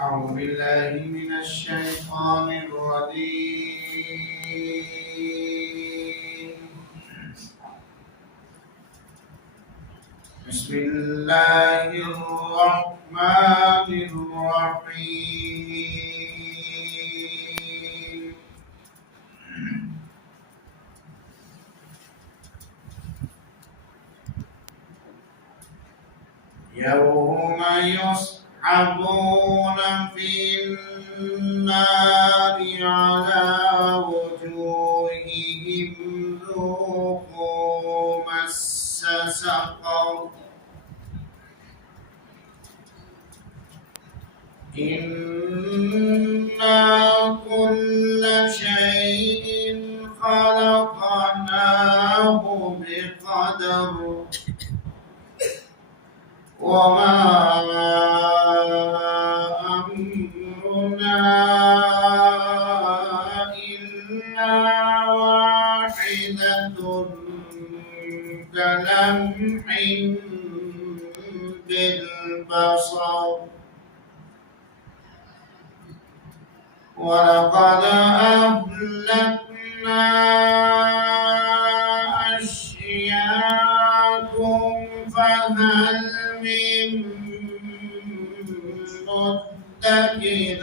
أعوذ بالله من الشيطان الرجيم. بسم الله الرحمن الرحيم. يوم يسحبون في النار على وجوههم ذوقوا مس سقر إنا كل شيء خلقناه بقدر وما أمرنا إلا واحدة كلمح بالبصر ولقد أهلكنا أشياءكم فهل من مدكر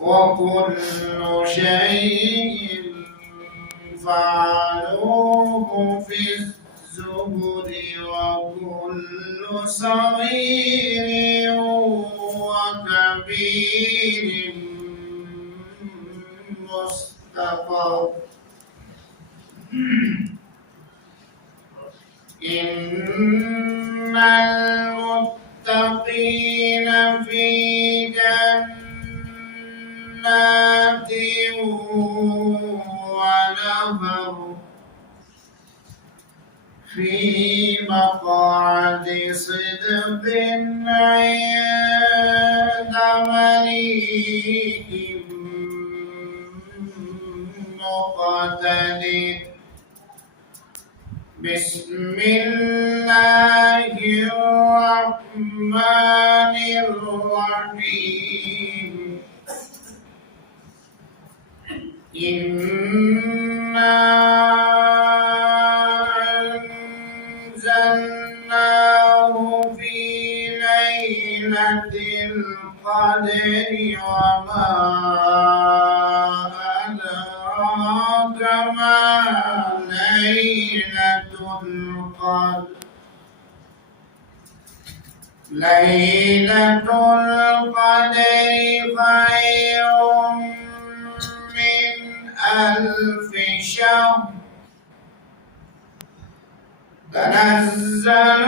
وكل شيء فعلوه في الزبر وكل صغير وكبير مستقر إن المتقين في جنات ونهر في مقعد صدق عند مليك مقتدر بسم الله الرحمن الرحيم إنا أنزلناه في ليلة القدر وما أدراك ما ليلة القدر ليلة القدر خير من 1000 شهر تنزل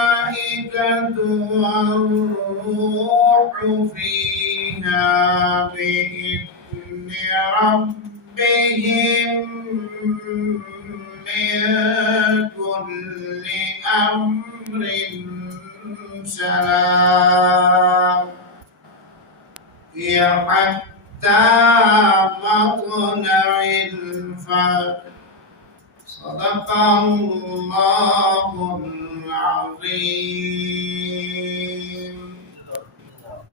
الملائكة والروح فيها بإذن ربهم من كل أمر سلام هي حتى مطلع الفجر صدق الله العظيم.